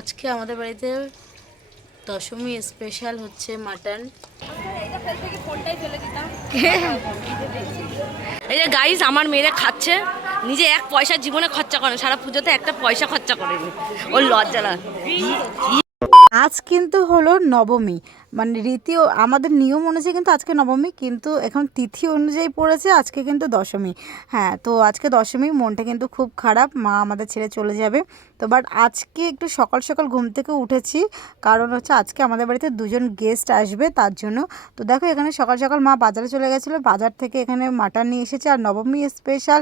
আজকে আমাদের বাড়িতে দশমী স্পেশাল হচ্ছে মাটন। এই যে গাইস, আমার মেয়েরা খাচ্ছে, নিজে এক পয়সা জীবনে খরচা করে, সারা পুজোতে একটা পয়সা খরচা করেনি, ওর লজ্জা না। আজ কিন্তু হলো নবমী, মানে রীতি আমাদের নিয়ম অনুযায়ী কিন্তু আজকে নবমী, কিন্তু এখন তিথি অনুযায়ী পড়েছে আজকে কিন্তু দশমী। হ্যাঁ, তো আজকে দশমী, মনটা কিন্তু খুব খারাপ, মা আমাদের ছেড়ে চলে যাবে। তো বাট আজকে একটু সকাল সকাল ঘুম থেকে উঠেছি, কারণ হচ্ছে আজকে আমাদের বাড়িতে দুজন গেস্ট আসবে তার জন্য। তো দেখো এখানে সকাল সকাল মা বাজারে চলে গেছিলো, বাজার থেকে এখানে মাটন নিয়ে এসেছে। আর নবমী স্পেশাল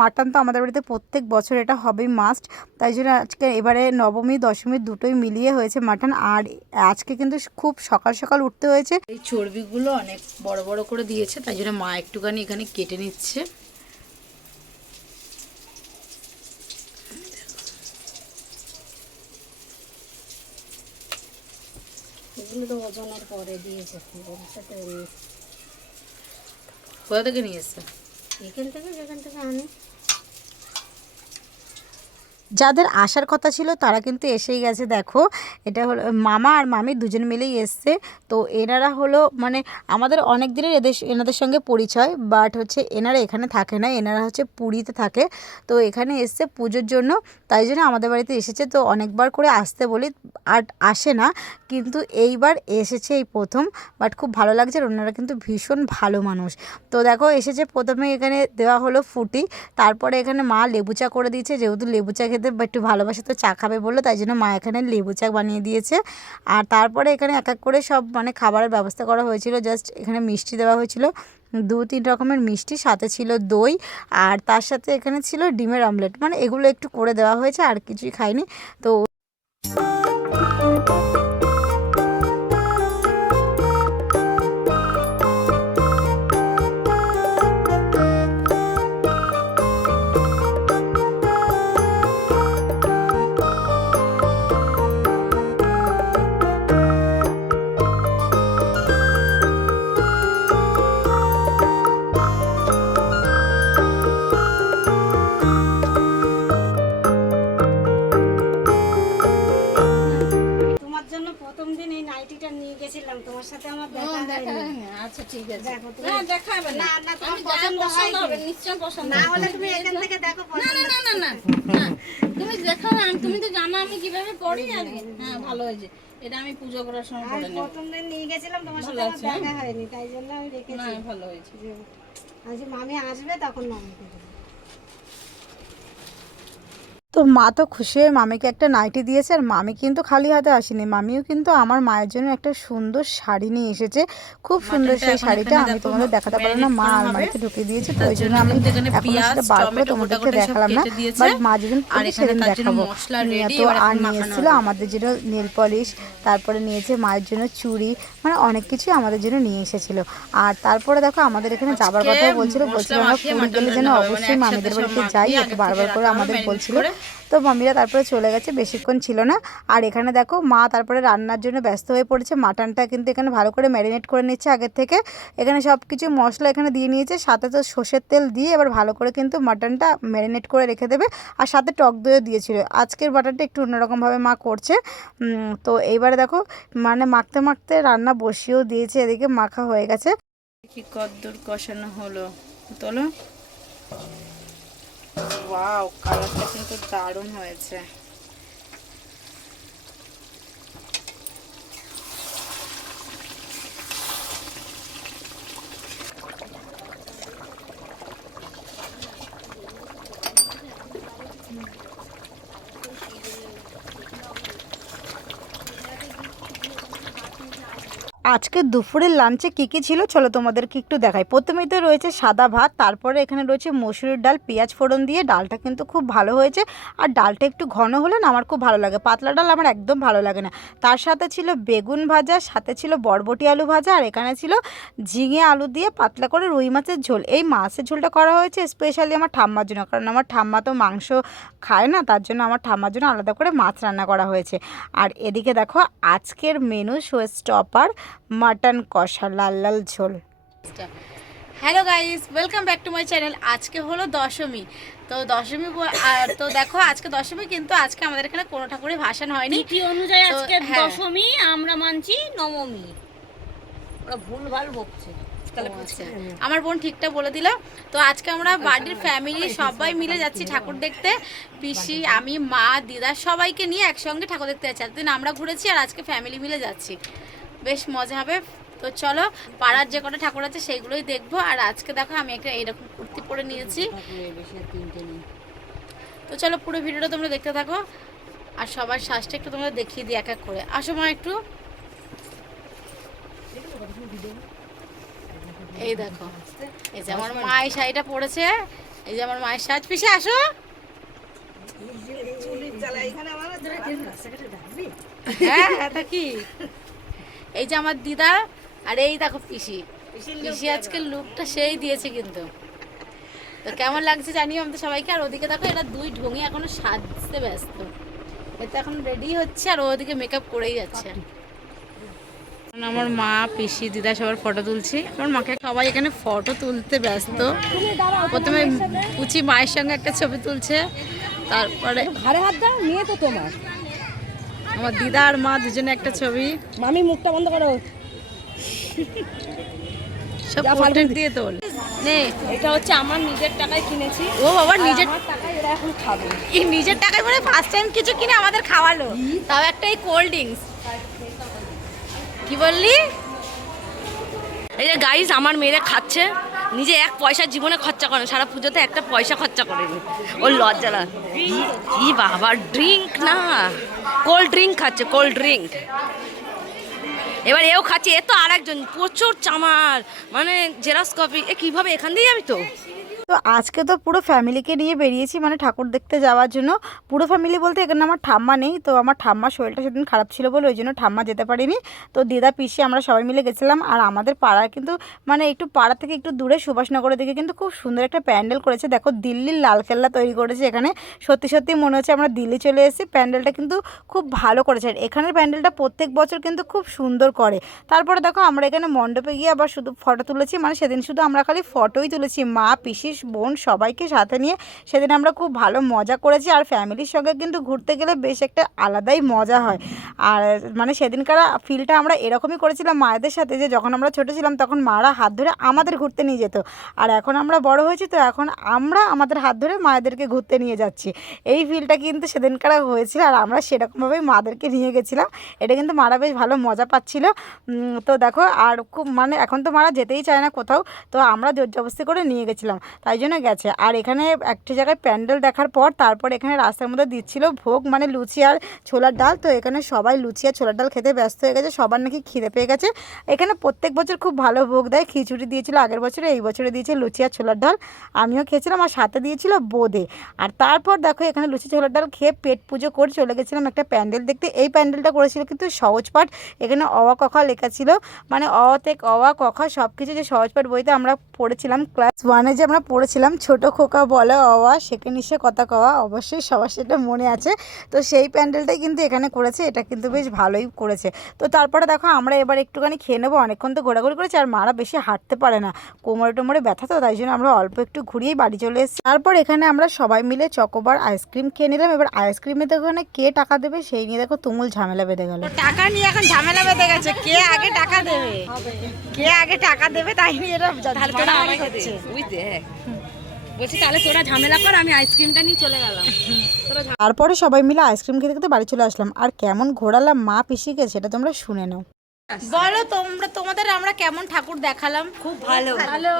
মাটন তো আমাদের বাড়িতে প্রত্যেক বছর এটা হবেই মাস্ট, তাই জন্য আজকে এবারে নবমী দশমী দুটোই মিলিয়ে হয়েছে মাটন। আর আজকে কিন্তু খুব সকাল সকাল উঠতে হয়েছে। এই চর্বিগুলো অনেক বড় বড় করে দিয়েছে, তাই জন্য মা একটুখানি এখানে কেটে নিচ্ছে। এগুলো তো ওজনের পরে দিয়েছে, কোথা থেকে নিয়ে এসছে? যেখান থেকে আনি। যাদের আসার কথা ছিল তারা কিন্তু এসেই গেছে। দেখো এটা হলো মামা আর মামি দুজন মিলেই এসছে। তো এনারা হলো মানে আমাদের অনেক দিনের এনাদের সঙ্গে পরিচয়, বাট হচ্ছে এনারা এখানে থাকে না, এনারা হচ্ছে পুরীতে থাকে। তো এখানে এসছে পুজোর জন্য, তাই জন্য আমাদের বাড়িতে এসেছে। তো অনেকবার করে আসতে বলি আর আসে না, কিন্তু এইবার এসেছে এই প্রথম। বাট খুব ভালো লাগছে, আর ওনারা কিন্তু ভীষণ ভালো মানুষ। তো দেখো এসেছে, প্রথমে এখানে দেওয়া হলো ফুটি, তারপরে এখানে মা লেবু চা করে দিয়েছে, যেহেতু লেবু চা খেতে একটু ভালোবাসে, তো চা খাবে বললো, তাই জন্য মা এখানে লেবু চা বানিয়ে দিয়েছে। আর তারপরে এখানে এক এক করে সব মানে খাবারের ব্যবস্থা করা হয়েছিল। জাস্ট এখানে মিষ্টি দেওয়া হয়েছিল, 2-3 রকমের মিষ্টি, সাথে ছিল দই, আর তার সাথে এখানে ছিল ডিমের অমলেট, মানে এগুলো একটু করে দেওয়া হয়েছে, আর কিছুই খাইনি। তো তোমার জন্য প্রথম দিন এই নাইটিটা নিয়ে গেছিলাম, তোমার সাথে আমার দেখা হয়নি। আচ্ছা ঠিক আছে, দেখো তুমি, না দেখাবে না না, না তোমার আমি পছন্দ হয় হবে নিশ্চয় পছন্দ না হবে। হলে তুমি এখান থেকে দেখো না পছন্দ। না না না না, তুমি দেখাও, তুমি তো জানো আমি কিভাবে পড়ি। আর হ্যাঁ ভালো হয়েছে, এটা আমি পুজো করার সময় আমি পরে নেব। প্রথম দিন নিয়ে গেছিলাম, তোমার সাথে আমার দেখা হয়নি, তাই জন্য আমি রেখেছি। না ভালো হয়েছে। আজ মামি আসবে তখন মামিকে দেবো। তো মা তো খুশি হয়ে মামিকে একটা নাইটি দিয়েছে। আর মামি কিন্তু খালি হাতে আসেনি, মামিও কিন্তু আমার মায়ের জন্য একটা সুন্দর শাড়ি নিয়ে এসেছে। খুব সুন্দর সেই শাড়িটা, আমি তোমাদের দেখাতে পারলাম না, মা আলমারিতে ঢুকিয়ে দিয়েছে, তো ওই জন্য আমি এখন সেটা বার করে তোমাদেরকে দেখালাম না, বাট মা যেদিন খুলবে সেদিন দেখাবো। তো আর নিয়ে এসেছিলো আমাদের জন্য নেল পলিশ, তারপরে নিয়েছে মায়ের জন্য চুড়ি, মানে অনেক কিছুই আমাদের জন্য নিয়ে এসেছিলো। আর তারপরে দেখো আমাদের এখানে যাবার কথাও বলছিল আমরা পুরী গেলে যেন অবশ্যই মামিদের বাড়িতে যাই, একটু বারবার করে আমাদের বলছিল। তো মামিরা তারপরে চলে গেছে, বেশিক্ষণ ছিল না। আর এখানে দেখো মা তারপরে রান্নার জন্য ব্যস্ত হয়ে পড়েছে। মাটনটা কিন্তু এখানে ভালো করে ম্যারিনেট করে নিচ্ছে আগের থেকে, এখানে সব কিছু মশলা এখানে দিয়ে নিয়েছে, সাথে তো সর্ষের তেল দিয়ে এবার ভালো করে কিন্তু মাটনটা ম্যারিনেট করে রেখে দেবে। আর সাথে টক দইও দিয়েছিল। আজকের বাটারটা একটু অন্যরকমভাবে মা করছে। তো এইবারে দেখো মানে মাখতে মাখতে রান্না বসিয়েও দিয়েছে, এদিকে মাখা হয়ে গেছে। কি কদ্দুর কষানো হলো, তোলো। ওয়াও, কালারটা কিন্তু দারুণ হয়েছে। আজকে দুপুরের লাঞ্চে কী কী ছিল চলো তোমাদেরকে একটু দেখাই। প্রথমেই তো রয়েছে সাদা ভাত, তারপরে এখানে রয়েছে মসুরির ডাল, পেঁয়াজ ফোড়ন দিয়ে, ডালটা কিন্তু খুব ভালো হয়েছে। আর ডালটা একটু ঘন হলে না আমার খুব ভালো লাগে, পাতলা ডাল আমার একদম ভালো লাগে না। তার সাথে ছিল বেগুন ভাজা, সাথে ছিল বরবটি আলু ভাজা, আর এখানে ছিল ঝিঙে আলু দিয়ে পাতলা করে রুই মাছের ঝোল। এই মাছের ঝোলটা করা হয়েছে স্পেশালি আমার ঠাম্মার জন্য, কারণ আমার ঠাম্মা তো মাংস খায় না, তার জন্য আমার ঠাম্মার জন্য আলাদা করে মাছ রান্না করা হয়েছে। আর এদিকে দেখো আজকের মেনু শো স্টপার মাটন কষা, লাল লাল ঝোল। Hello guys, welcome back to my channel. আজকে হলো দশমী। তো দশমী তো দেখো আজকে দশমী, কিন্তু আজকে আমাদের এখানে কোনো ঠাকুরই ভাসান হয়নি। তিথি অনুযায়ী তো আজকে হ্যাঁ। দশমী, আমরা মানছি নবমী। ওরা ভুলভাল বকছে। আচ্ছা, আমার বোন ঠিকটা বলে দিল। তো আজকে আমরা বাড়ির ফ্যামিলি সবাই মিলে যাচ্ছি ঠাকুর দেখতে। পিসি, আমি, মা, দিদা সবাইকে নিয়ে একসঙ্গে ঠাকুর দেখতে যাচ্ছি। এতদিন আমরা ঘুরেছি আর আজকে ফ্যামিলি মিলে যাচ্ছি, বেশ মজা হবে। তো চলো, পাড়ার যে কটা ঠাকুর আছে সেইগুলোই দেখবো। আর আজকে দেখো আমি একটা এইরকম কুর্তি পরে নিয়েছি। তো চলো, পুরো ভিডিওটা তোমরা দেখতে থাকো। আর সবার শ্বাসটা একটু তোমরা দেখিয়ে দিই এক এক করে। আসো মা একটু। এই দেখো, এই যে আমার মা এই শাড়িটা পরেছে। এই যে আমার মায়ের সাজ। পিসে আসো। হ্যাঁ হ্যাঁ, তা কি। এই যে আমার দিদা, আর এই দেখো পিসি। পিসি আজকে লুকটা সেই দিয়েছে কিন্তু। তো কেমন লাগছে জানিও আমাদের সবাইকে। আর ওদিকে দেখো, এরা দুই ঢঙি এখনো সাজতে ব্যস্ত। এটা এখন রেডি হচ্ছে আর ওদিকে মেকআপ করেই যাচ্ছে। আমার মা, পিসি, দিদা সবার ফটো তুলছি। আমার মাকে সবাই এখানে ফটো তুলতে ব্যস্ত। প্রথমে পুচি মায়ের সঙ্গে একটা ছবি তুলছে, তারপরে ঘাড়ে হাত দাও, নিয়ে তো তোমার। আমার দিদা আর মা দুজনে একটা ছবি। মামি মুখটা বন্ধ করো। সব পোর্ট্রেট দিয়ে তোল। নে, এটা হচ্ছে আমার নিজের টাকায় কিনেছি। ও বাবা, নিজের আমার টাকায় এরা এখন খাবে। এই নিজের টাকায় মানে ফার্স্ট টাইম কিছু কিনে আমাদের খাওয়ালো, তাও একটা এই কোল্ড ড্রিঙ্কস। কি বললি? এই যে গাইস, আমার মেয়েরা খাচ্ছে, নিজে এক পয়সা জীবনে খরচা করে না। সারা পুজোতে একটা পয়সা খরচা করেনি। ওর লজ্জা লাগে। ই বাবা, ড্রিঙ্ক না, কোল্ড ড্রিঙ্ক খাচ্ছে, কোল্ড ড্রিঙ্ক। এবার এও খাচ্ছে। এ তো আর একজন প্রচুর চামার, মানে জেরক্স কপি। এ কিভাবে এখান দিয়ে যাবি তো? তো আজকে তো পুরো ফ্যামিলিকে নিয়ে বেরিয়েছি মানে ঠাকুর দেখতে যাওয়ার জন্য। পুরো ফ্যামিলি বলতে এখানে আমার ঠাম্মা নেই। তো আমার ঠাম্মার শরীরটা সেদিন খারাপ ছিল বলে ওই জন্য ঠাম্মা যেতে পারিনি। তো দিদা, পিসি, আমরা সবাই মিলে গেছিলাম। আর আমাদের পাড়ার কিন্তু মানে একটু পাড়া থেকে একটু দূরে সুভাষনগরের দিকে কিন্তু খুব সুন্দর একটা প্যান্ডেল করেছে। দেখো, দিল্লির লালকেল্লা তৈরি করেছে এখানে। সত্যি সত্যি মনে হচ্ছে আমরা দিল্লি চলে এসেছি। প্যান্ডেলটা কিন্তু খুব ভালো করেছে। আর এখানের প্যান্ডেলটা প্রত্যেক বছর কিন্তু খুব সুন্দর করে। তারপরে দেখো, আমরা এখানে মণ্ডপে গিয়ে আবার শুধু ফটো তুলেছি। মানে সেদিন শুধু আমরা খালি ফটোই তুলেছি, মা, পিসি, বোন সবাইকে সাথে নিয়ে। সেদিন আমরা খুব ভালো মজা করেছি। আর ফ্যামিলির সঙ্গে কিন্তু ঘুরতে গেলে বেশ একটা আলাদাই মজা হয়। আর মানে সেদিনকার ফিলটা আমরা এরকমই করেছিলাম মায়েদের সাথে, যে যখন আমরা ছোটো ছিলাম তখন মারা হাত ধরে আমাদের ঘুরতে নিয়ে যেত। আর এখন আমরা বড় হয়েছি, তো এখন আমরা আমাদের হাত ধরে মায়েদেরকে ঘুরতে নিয়ে যাচ্ছি। এই ফিলটা কিন্তু সেদিনকার হয়েছিল। আর আমরা সেরকমভাবেই মাদেরকে নিয়ে গেছিলাম। এটা কিন্তু মারা বেশ ভালো মজা পাচ্ছিল। তো দেখো, আর খুব মানে এখন তো মারা যেতেই চায় না কোথাও। তো আমরা জোর জবরদস্তি করে নিয়ে গেছিলাম, তাই জন্য গেছে। আর এখানে একটা জায়গায় প্যান্ডেল দেখার পর তারপর এখানে রাস্তার মধ্যে দিচ্ছিল ভোগ, মানে লুচি আর ছোলার ডাল। তো এখানে সবাই লুচি আর ছোলার ডাল খেতে ব্যস্ত হয়ে গেছে। সবার নাকি খিদে পেয়ে গেছে। এখানে প্রত্যেক বছর খুব ভালো ভোগ দেয়। খিচুড়ি দিয়েছিল আগের বছরে, এই বছরে দিয়েছে লুচি আর ছোলার ডাল। আমিও খেয়েছিলাম, আর সাথে দিয়েছিল বোঁদে। আর তারপর দেখো, এখানে লুচি ছোলার ডাল খেয়ে পেট পুজো করে চলে গেছিলাম একটা প্যান্ডেল দেখতে। এই প্যান্ডেলটা করেছিল কিন্তু সহজ পাঠ। এখানে অওয়া কখা লেখা ছিল, মানে অওয়া কখা সব কিছু যে সহজ পাঠ বইতে আমরা পড়েছিলাম ক্লাস 1-এ, যে আমরা পড়েছিলাম ছোট খোকা বলে অওয়া, সেকে নিশে কথা কওয়া। অবশ্যই সবার সেটা মনে আছে। তো সেই প্যান্ডেলটাই কিন্তু এখানে করেছে। এটা কিন্তু বেশ ভালোই করেছে। তো তারপরে দেখো, আমরা এবার একটুখানি খেয়ে নেবো। অনেকক্ষণ তো ঘোরাঘুরি করেছে, আর মারা বেশি হাঁটতে পারে না, কোমরে টোমরে ব্যথা। তো তাই জন্য আমরা অল্প একটু ঘুরিয়েই বাড়ি চলে এসেছি। তারপর এখানে আমরা সবাই মিলে চকোবার আইসক্রিম খেয়ে নিলাম। এবার আইসক্রিমে দেখো এখানে কে টাকা দেবে সেই নিয়ে দেখো তুমুল ঝামেলা বেঁধে গেল। টাকা নিয়ে এখন ঝামেলা বেঁধে গেছে, কে আগে টাকা দেবে, কে আগে টাকা দেবে, তাই নিয়ে এরা তাহলে তোরা আমাকে দে, বুঝতে বলছি, তাহলে তোরা ঝামেলা কর, আমি আইসক্রিমটা নিয়ে চলে গেলাম। তারপরে সবাই মিলে আইসক্রিম খেতে খেতে বাড়ি চলে আসলাম। আর কেমন ঘোরালাম মা পিসিকে সেটা তোমরা শুনে নাও। বলো তোমাদের আমরা কেমন ঠাকুর দেখালাম? খুব ভালো। ভালো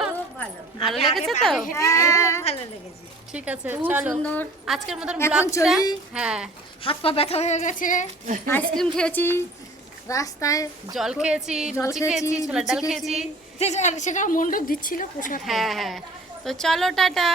ভালো লেগেছে তো? ভালো লেগেছে। ঠিক আছে, খুব চলো সুন্দর। আজকের মতন এখন ব্লগটা। চলি। হ্যাঁ, হাত পা ব্যথা হয়ে গেছে, আইসক্রিম খেয়েছি, রাস্তায় জল খেয়েছি, লুচি খেয়েছি, ছোলার ডাল খেয়েছি। সেটা মণ্ডপ দিচ্ছিল প্রসাদ। হ্যাঁ হ্যাঁ, তো চলো টাটা।